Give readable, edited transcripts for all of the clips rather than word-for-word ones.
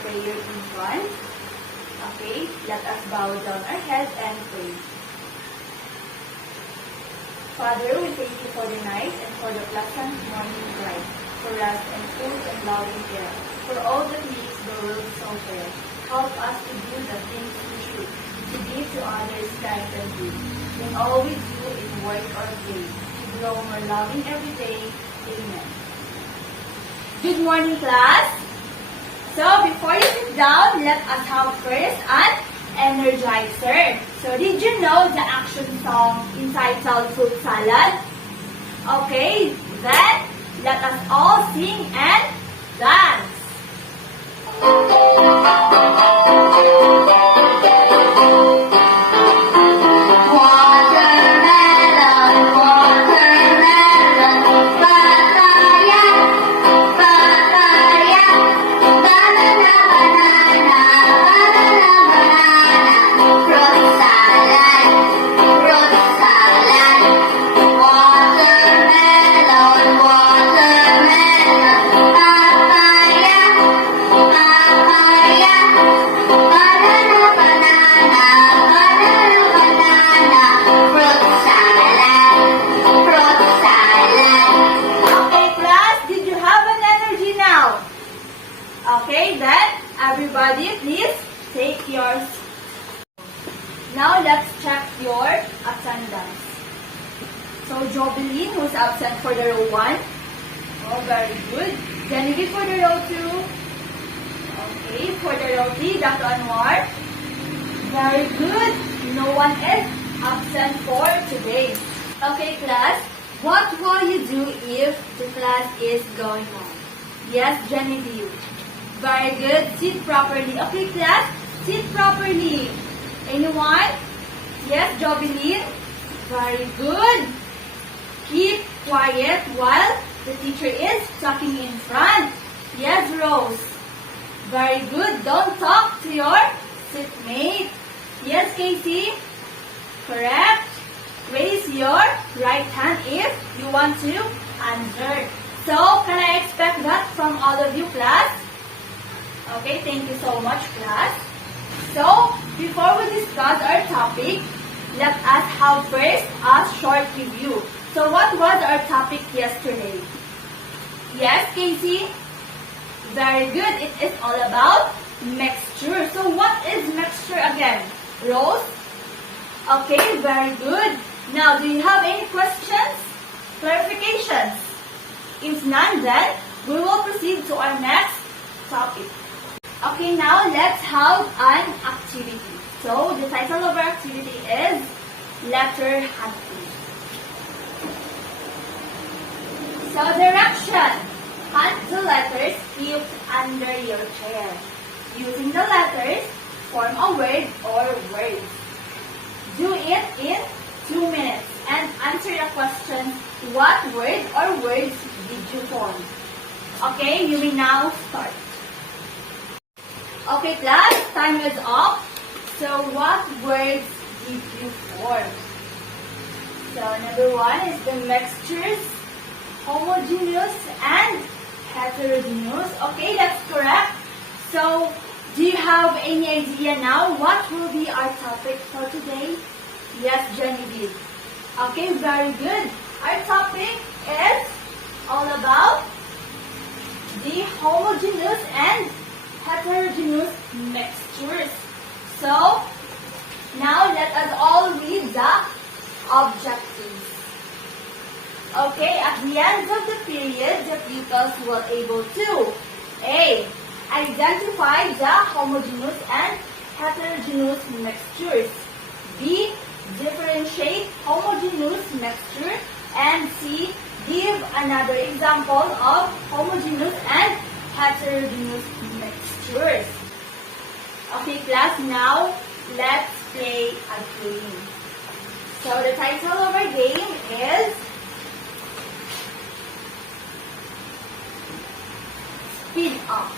prayer in front. Okay, let us bow down our heads and pray. Father, we thank you for the night and for the pleasant morning light, for rest and food and loving care, for all that makes the world so fair. Help us to do the things we should, to give to others strength and good. In all we do, in work or play, to grow more loving every day. Amen. Good morning, class. So, before you sit down, let us have first an energizer. So, did you know the action song entitled Fruit Salad? Okay, then let us all sing and dance. Okay, then everybody please take yours. Now let's check your attendance. So Jonalyn, who's absent for the row 1. Oh, very good. Genevieve for the row 2. Okay, for the row 3, Dr. Anwar. Very good. No one is absent for today. Okay, class, what will you do if the class is going on? Yes, Genevieve. Very good. Sit properly. Okay, class, sit properly. Anyone? Yes, Jonalyn. Very good. Keep quiet while the teacher is talking in front. Yes, Rose. Very good. Don't talk to your seatmate. Yes, Casey. Correct. Raise your right hand if you want to answer. So, can I expect that from all of you, class? Okay, thank you so much, class. So, before we discuss our topic, let us have first a short review. So, what was our topic yesterday? Yes, Casey? Very good. It is all about mixture. So, what is mixture again? Rose? Okay, very good. Now, do you have any questions? Clarifications? If none, then we will proceed to our next topic. Okay, now let's have an activity. So, the title of our activity is Letter Hunting. So, direction. Hunt the letters kept under your chair. Using the letters, form a word or words. Do it in 2 minutes and answer the question, what word or words did you form? Okay, you may now start. Okay, class, time is up. So, what words did you form? So, number 1 is the mixtures, homogeneous and heterogeneous. Okay, that's correct. So, do you have any idea now what will be our topic for today? Yes, Genevieve. Okay, very good. Our topic is all about the homogeneous and heterogeneous mixtures. So, now let us all read the objectives. Okay, at the end of the period, the pupils were able to A. Identify the homogeneous and heterogeneous mixtures. B. Differentiate homogeneous mixture. And C. Give another example of homogeneous and heterogeneous mixtures. Okay, class, now let's play a game. So the title of our game is Speed Up.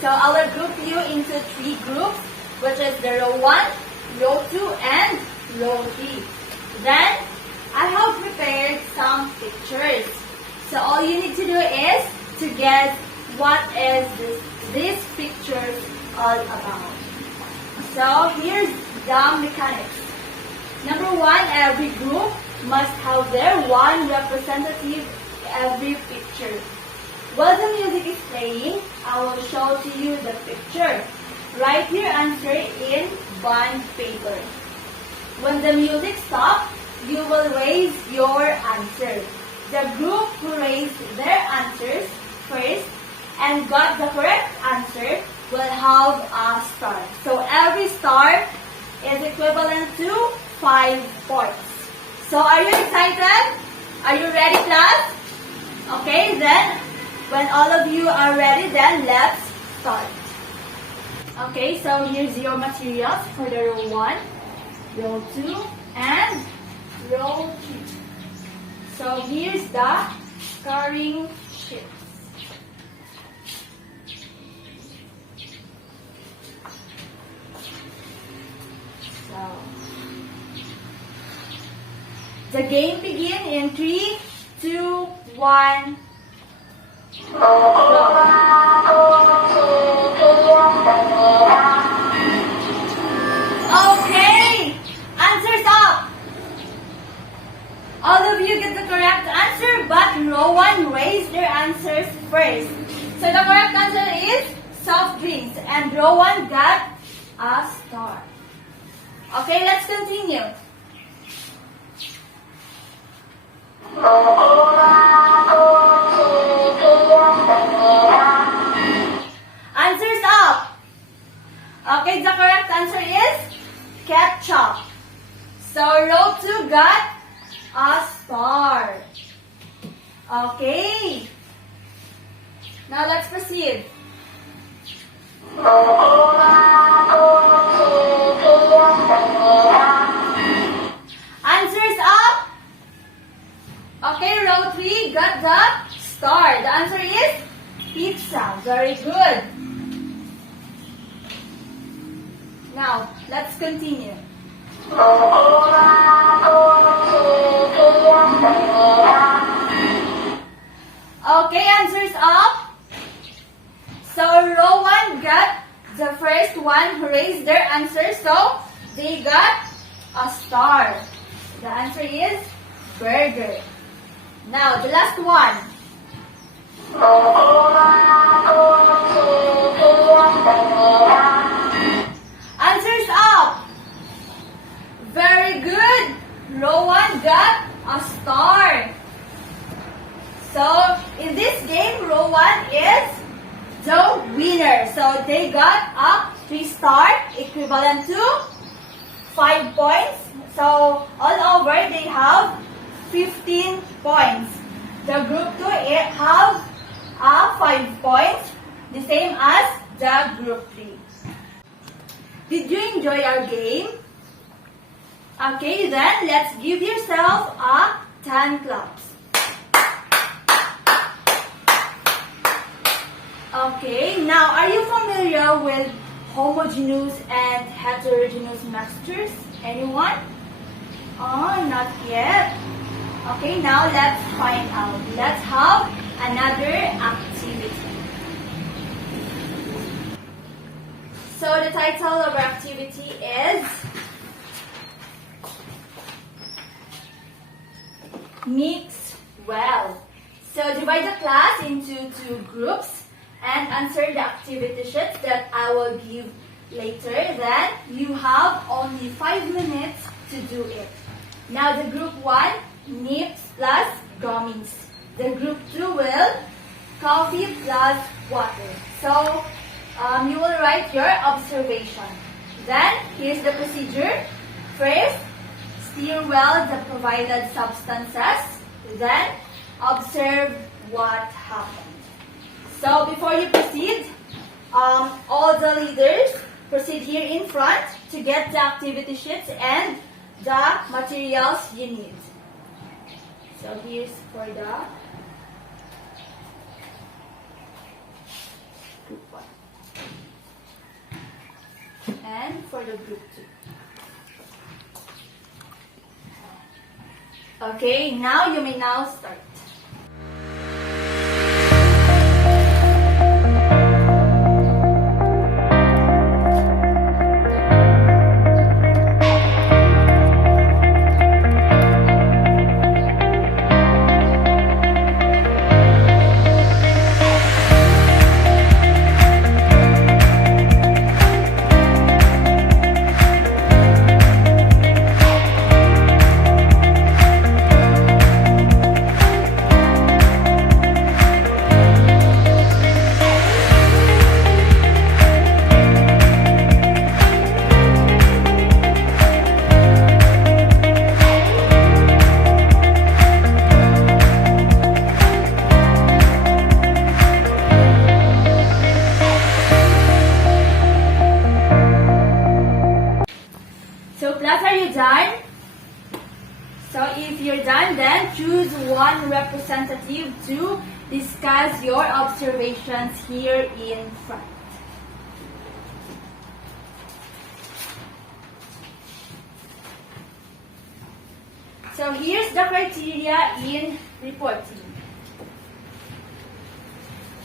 So I will group you into 3 groups, which is the row 1, row 2, and row 3. Then I have prepared some pictures. So all you need to do is to guess what is this these pictures all about? So here's the mechanics. Number one, every group must have their one representative every picture. While the music is playing, I will show to you the picture. Write your answer in bond paper. When the music stops, you will raise your answer. The group who raised their answers first and got the correct answer will have a star. So every star is equivalent to 5 points. So are you excited? Are you ready, class? Okay, then when all of you are ready, then let's start. Okay, so here's your materials for the row 1, row 2, and row 3. So here's the scoring sheets. So the game begins in 3, 2, 1. Okay, answers up. All of you get the correct answer, but row 1 raised their answers first. So the correct answer is soft drinks, and row 1 got a star. Okay, let's continue. Answers up. Okay, the correct answer is ketchup. So row 2 got a star. Okay. Now let's proceed. Answers up. Okay, row 3 got the star. The answer is pizza. Very good. Now, let's continue. Okay, answers up. So, row 1 got the first one who raised their answer, so they got a star. The answer is burger. Now, the last one. Answers up. Very good. Row 1 got a star. So, in this game, row 1 is the winner. So, they got a 3-star equivalent to 5 points. So, all over, they have 15 points. The group 2 have 5 points, the same as the group 3. Did you enjoy our game? Okay, then let's give yourself a 10 claps. Okay, now are you familiar with homogeneous and heterogeneous mixtures? Anyone? Oh, not yet. Okay, now let's find out. Let's have another activity. So the title of our activity is Mix Well. So divide the class into 2 groups and answer the activity sheets that I will give later. Then you have only 5 minutes to do it. Now the group 1, nips plus gummies. The group 2 will coffee plus water. So you will write your observation. Then here's the procedure. First, stir well the provided substances. Then observe what happened. So before you proceed, all the leaders proceed here in front to get the activity sheets and the materials you need. So here's for the group 1 and for the group 2. Okay, now you may now start. choose one representative to discuss your observations here in front. So here's the criteria in reporting.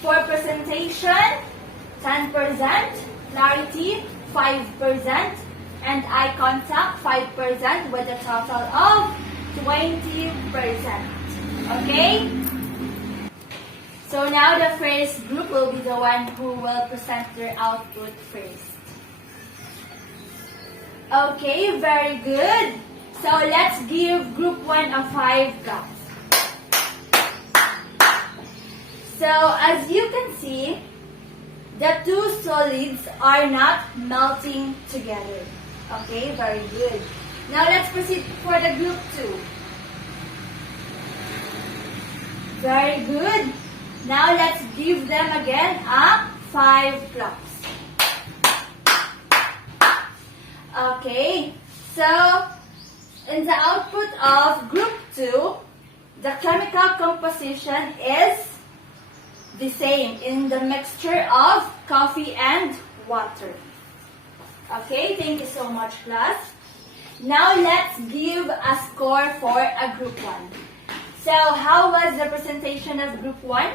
For presentation, 10%, clarity, 5%, and eye contact, 5%, with a total of 20%. Okay? So now the first group will be the one who will present their output first. Okay, very good. So let's give group 1 a 5 claps. So as you can see, the two solids are not melting together. Okay, very good. Now let's proceed for the group 2. Very good. Now let's give them again a 5 claps. Okay, so in the output of group 2, the chemical composition is the same in the mixture of coffee and water. Okay, thank you so much, class. Now let's give a score for a group 1. So how was the presentation of group 1?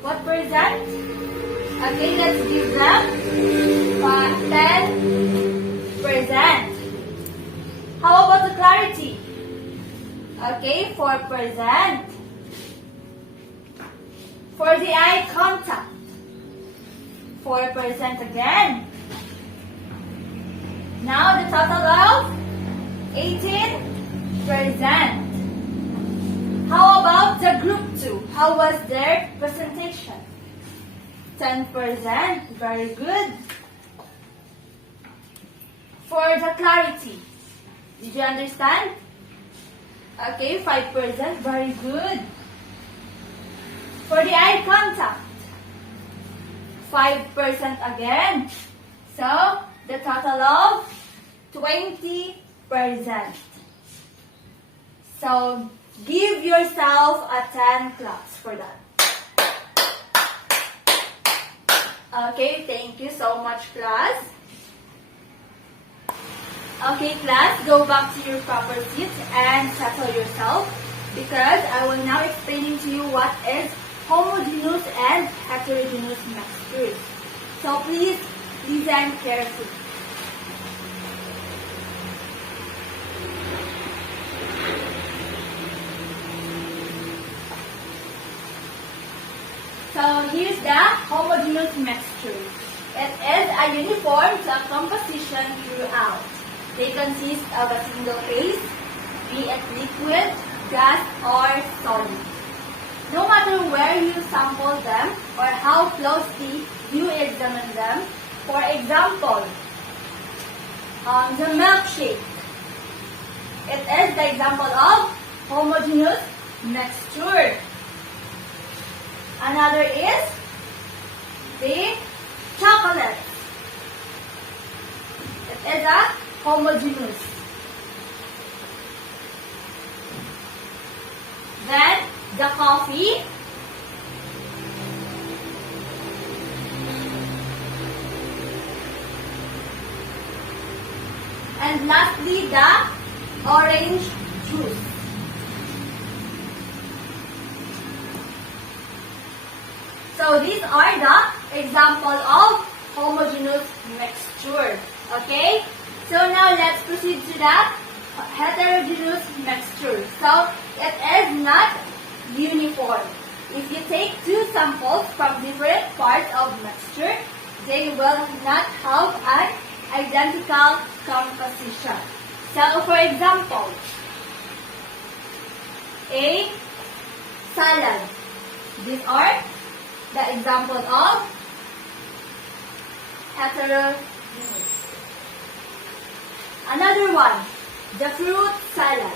What percent? Okay, let's give them 10%. How about the clarity? Okay, 4%. For the eye contact, 4% again. Now the total of 18%. How about the group 2? How was their presentation? 10%. Very good. For the clarity, did you understand? Okay, 5%. Very good. For the eye contact, 5% again. So, the total of 20%. So, give yourself a 10 claps for that. Okay, thank you so much, class. Okay, class, go back to your proper seat and settle yourself, because I will now explain to you what is homogeneous and heterogeneous mixtures. So please listen carefully. So here's the homogeneous mixture. It is a uniform composition throughout. They consist of a single phase, be it liquid, gas, or solid. No matter where you sample them or how closely you examine them, for example, the milkshake. It is the example of homogeneous mixture. Another is the chocolate. It is a homogeneous. Then the coffee. And lastly, the orange juice. So these are the example of homogeneous mixture. Okay? So now let's proceed to the heterogeneous mixture. So it is not uniform. If you take two samples from different parts of mixture, they will not have an identical composition. So for example, a salad. These are the example of heterogeneous. Another one, the fruit salad.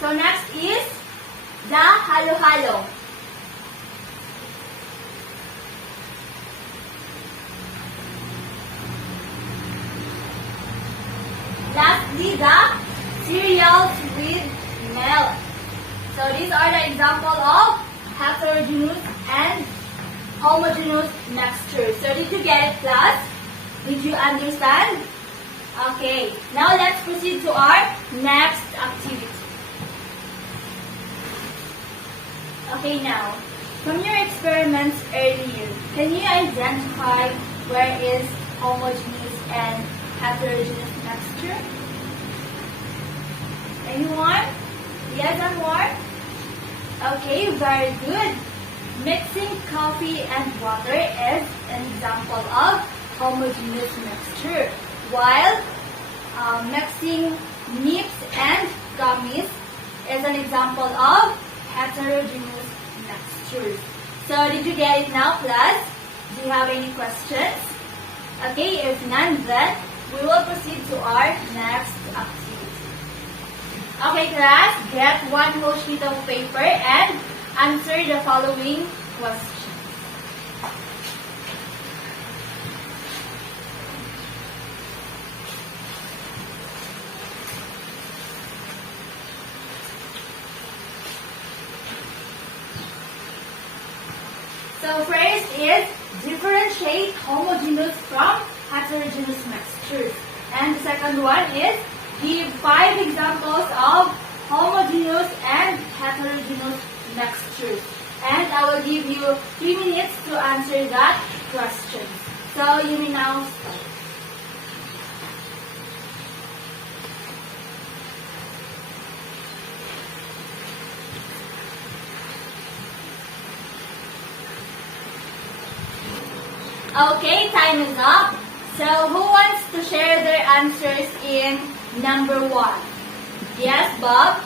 So next is the halo-halo. lastly, the cereals with milk. So these are the example of heterogeneous and homogeneous mixtures. So did you get it, class? Did you understand? Okay, now let's proceed to our next activity. Okay, now, from your experiments earlier, can you identify where is homogeneous and heterogeneous mixture? Anyone? Yes and more? Okay, very good. Mixing coffee and water is an example of homogeneous mixture, while mixing nips and gummies is an example of heterogeneous mixtures. So did you get it now, class? Do you have any questions? Okay, if none, then we will proceed to our next activity. Okay, class, get one whole sheet of paper and answer the following questions. So first is differentiate homogeneous from heterogeneous mixtures. And the second one is give 5 examples of homogeneous and heterogeneous mixtures. And I will give you 3 minutes to answer that question. So you may now start. Okay, time is up. So who wants to share their answers in number 1? Yes, Bob?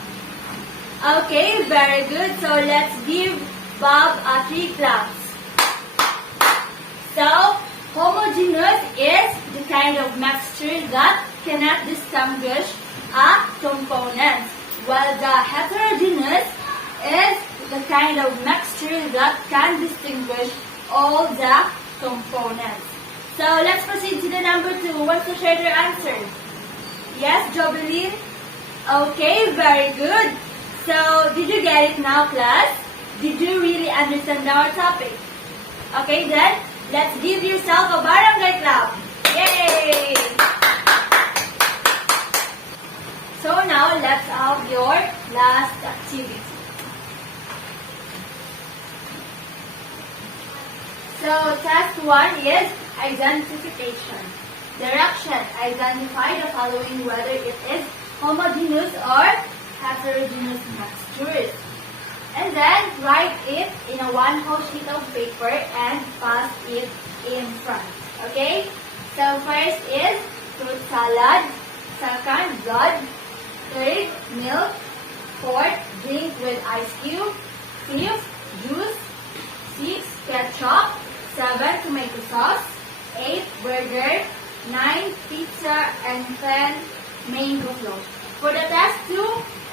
Okay, very good. So let's give Bob a 3 claps. So, homogeneous is the kind of mixture that cannot distinguish a component, while the heterogeneous is the kind of mixture that can distinguish all the components. So let's proceed to the number 2. Who wants to share their answer? Yes, Jonalyn? Okay, very good. So did you get it now, class? Did you really understand our topic? Okay, then let's give yourself a barangay clap. Yay! So now let's have your last activity. So task 1 is identification. Direction. Identify the following whether it is homogeneous or heterogeneous mixtures. And then write it in a 1 whole sheet of paper and pass it in front. Okay? So first is fruit salad. Second, blood. Third, milk. Fourth, drink with ice cube. Fifth, juice. 6, ketchup. 7, tomato sauce. 8, burger. 9, pizza. And 10, mango float. For the test 2,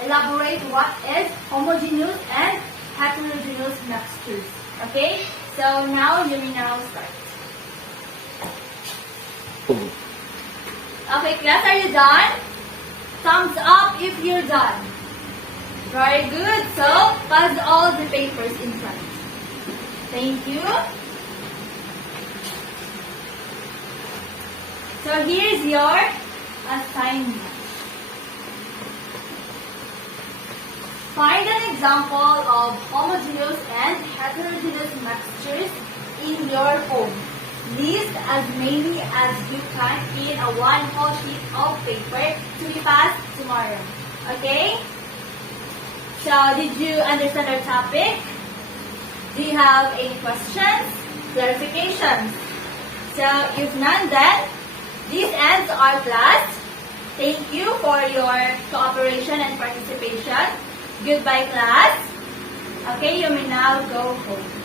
elaborate what is homogeneous and heterogeneous mixtures. Okay? So now you may now start. Okay, class, are you done? Thumbs up if you're done. Very good. So, pass all the papers in front. Thank you. So here's your assignment. Find an example of homogeneous and heterogeneous mixtures in your home. List as many as you can in a 1 whole sheet of paper to be passed tomorrow. Okay? So, did you understand our topic? Do you have any questions? Clarifications? So, if none, then this ends our class. Thank you for your cooperation and participation. Goodbye, class. Okay, you may now go home.